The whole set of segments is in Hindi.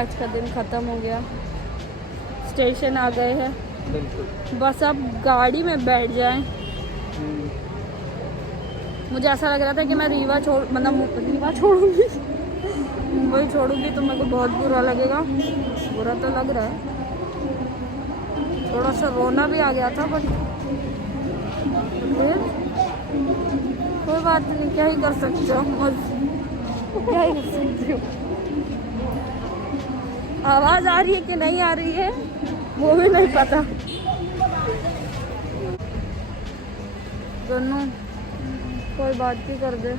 आज का दिन ख़त्म हो गया। स्टेशन आ गए हैं, बस अब गाड़ी में बैठ जाएं। मुझे ऐसा लग रहा था कि मैं रीवा छोड़ूंगी मुंबई छोड़ूंगी तो मेरे को बहुत बुरा लगेगा। बुरा तो लग रहा है, थोड़ा सा रोना भी आ गया था, बट फिर कोई बात नहीं, क्या ही कर सकते हो, क्या ही कर सकती हो। आवाज़ आ रही है कि नहीं आ रही है वो भी नहीं पता। गन्नू कोई बात भी कर दे,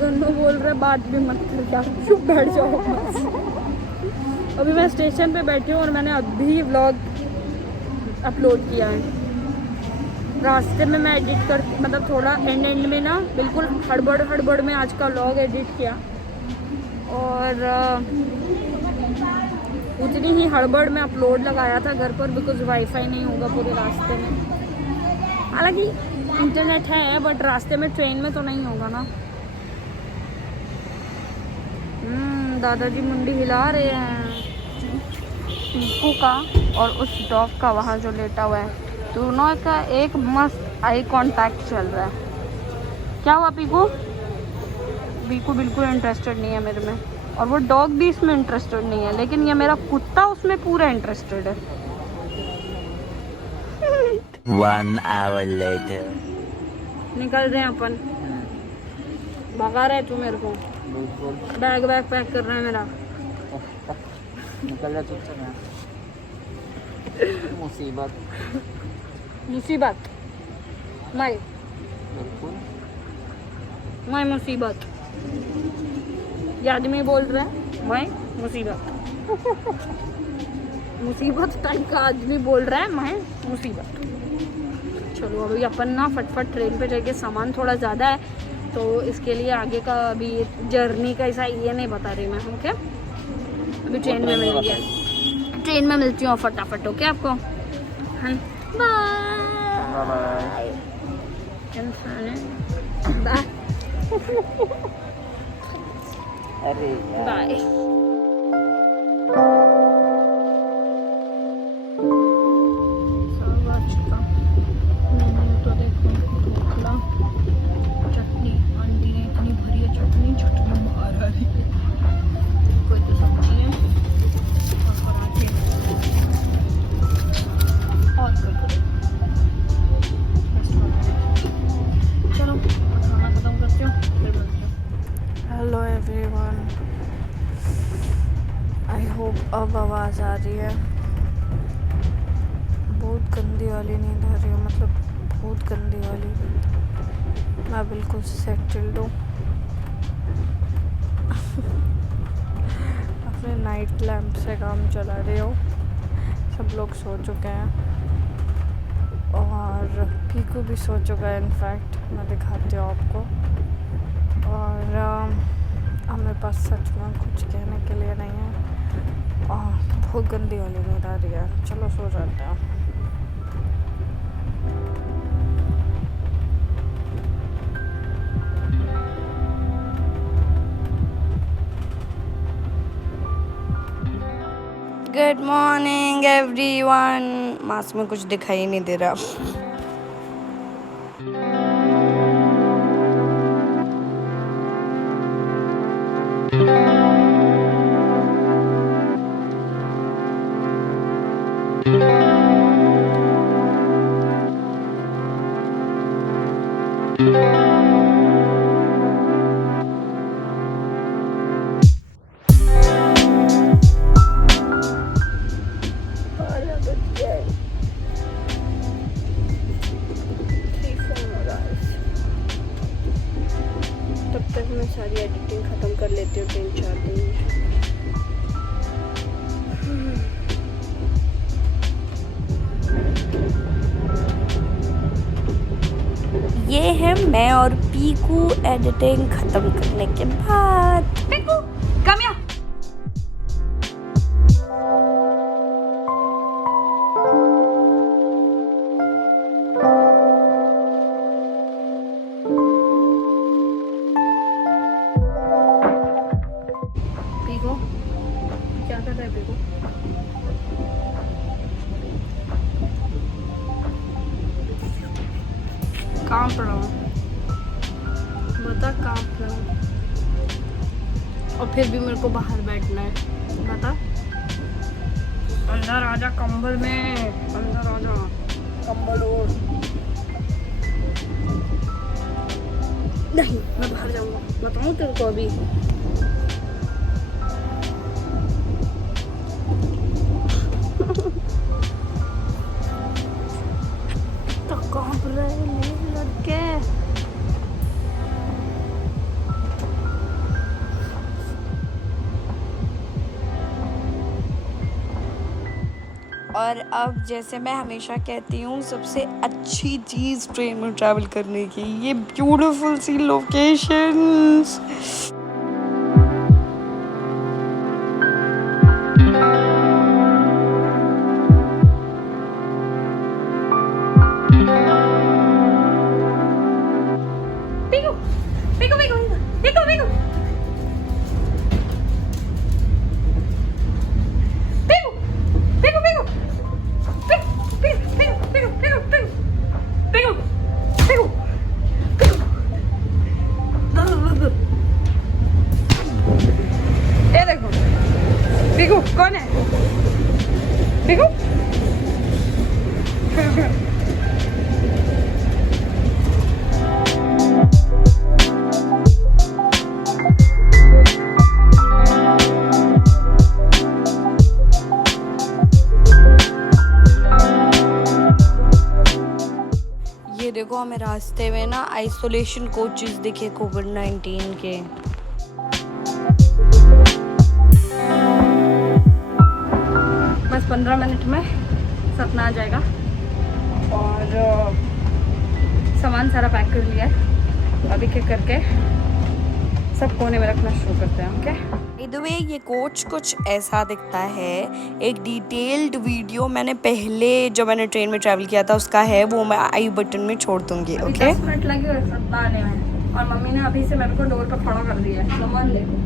गन्नू बोल रहे बात भी मत कर, क्या चुप बैठ जाओ बस। अभी मैं स्टेशन पे बैठी हूँ और मैंने अभी व्लॉग अपलोड किया है। रास्ते में मैं एडिट कर, मतलब थोड़ा एंड में ना बिल्कुल हड़बड़ में आज का व्लॉग एडिट किया, और उतनी ही हड़बड़ में अपलोड लगाया था घर पर, बिकॉज वाईफाई नहीं होगा पूरे रास्ते में। हालांकि इंटरनेट है बट रास्ते में ट्रेन में तो नहीं होगा ना। दादाजी मुंडी हिला रहे हैं। पीकू का और उस डॉग का वहाँ जो लेटा हुआ है, दोनों का एक मस्त आई कांटेक्ट चल रहा है। क्या हुआ पीकू? पीकू बिल्कुल इंटरेस्टेड नहीं है मेरे में, और वो डॉग भी इसमें इंटरेस्टेड नहीं है, लेकिन ये मेरा कुत्ता उसमें पूरा इंटरेस्टेड है। 1 hour later. निकल रहे हैं अपन। भगा रहे तू मेरे को, बैग पैक कर रहा है मेरा। निकल जा चुप से। मुसीबत मैं बिल्कुल मैं मुसीबत। ये आदमी बोल रहा है मैं मुसीबत मुसीबत टाइप का आदमी बोल रहा है मैं मुसीबत। चलो अभी अपन ना फटफट ट्रेन पे जाके, सामान थोड़ा ज़्यादा है तो इसके लिए आगे का अभी जर्नी का ऐसा ये नहीं बता रही मैं। ओके अभी ट्रेन में मिलेंगे, ट्रेन में मिलती हूँ फटाफट। ओके आपको, हाँ बाय। बाय अरे बाय। तो देखो ढोकला, चटनी, आंटी ने इतनी भरी है चटनी बाहर आ रही है। कोई तो सब्जी है और पराठे और कुरकुरे। चलो खाना खत्म करती हूँ, फिर मिलती हूँ। हेलो एवरीवन, आई होप अब आवाज़ आ रही है। बहुत गंदी वाली नींद आ रही है, मतलब बहुत गंदी वाली। मैं बिल्कुल सेटल्ड हूँ। अपने नाइट लैम्प से काम चला रही हूँ। सब लोग सो चुके हैं और पीकू भी सो चुका है। इनफैक्ट मैं दिखाती हूँ आपको। और हमारे पास सच में कुछ कहने के लिए नहीं है, और बहुत गंदी वाली नींद आ रही है। चलो सो जाते हैं। Good morning everyone. मास्क में कुछ दिखाई नहीं दे रहा। तब तक मैं सारी एडिटिंग ख़त्म कर लेती हूँ 3-4 दिन में। ये है मैं और पीकू एडिटिंग ख़त्म करने के बाद। पीकू कम यहाँ। कांप रहा हूँ, बता कांप रहा हूँ, और फिर भी मेरे को बाहर बैठना है, बता। अंदर आजा कंबल में, अंदर आजा कंबल ओढ़। नहीं मैं बाहर जाऊंगा, बताऊँ तेरे को अभी। तो कांप रहे लड़के। और अब जैसे मैं हमेशा कहती हूँ, सबसे अच्छी चीज़ ट्रेन में ट्रैवल करने की ये ब्यूटीफुल सी लोकेशंस। पिको पिको पिको पिको पिको पिकू कौन है? पिकू ये देखो, हमें रास्ते में ना आइसोलेशन कोचेस दिखे कोविड-19 के। बस 15 मिनट में सतना आ जाएगा और सामान सारा पैक कर लिया है। अभी क्या करके सब कोने में रखना शुरू करते हैं। ओके, बाय द वे ये कोच कुछ ऐसा दिखता है। एक डिटेल्ड वीडियो मैंने पहले जो मैंने ट्रेन में ट्रैवल किया था उसका है, वो मैं आई बटन में छोड़ दूंगी। ओके, 10 मिनट लगे हुए सतना आने में और मम्मी ने अभी से मेरे को डोर पर खड़ा कर दिया है। सामान देखो,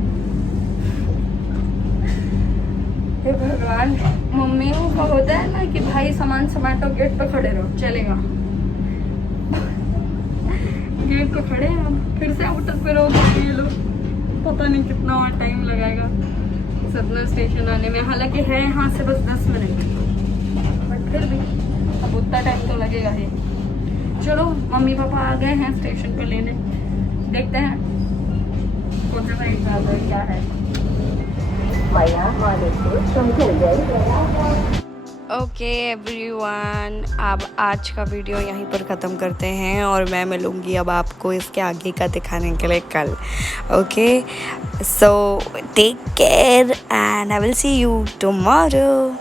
हे भगवान। मम्मी को होता है ना कि भाई सामान समाटो, गेट पे खड़े रहो, चलेगा। गेट पे खड़े हैं हम, फिर से आउटर पे रोक ये लोग। पता नहीं कितना और टाइम लगाएगा सतना स्टेशन आने में। हालांकि है यहाँ से बस 10 मिनट, बट फिर भी अब उतना टाइम तो लगेगा ही। चलो, मम्मी पापा आ गए हैं स्टेशन पर लेने, देखते हैं कौन सा साइड जा रहा है, क्या है। ओके एवरीवन, अब आज का वीडियो यहीं पर ख़त्म करते हैं और मैं मिलूँगी अब आपको इसके आगे का दिखाने के लिए कल। Okay, so take care and I will see you tomorrow.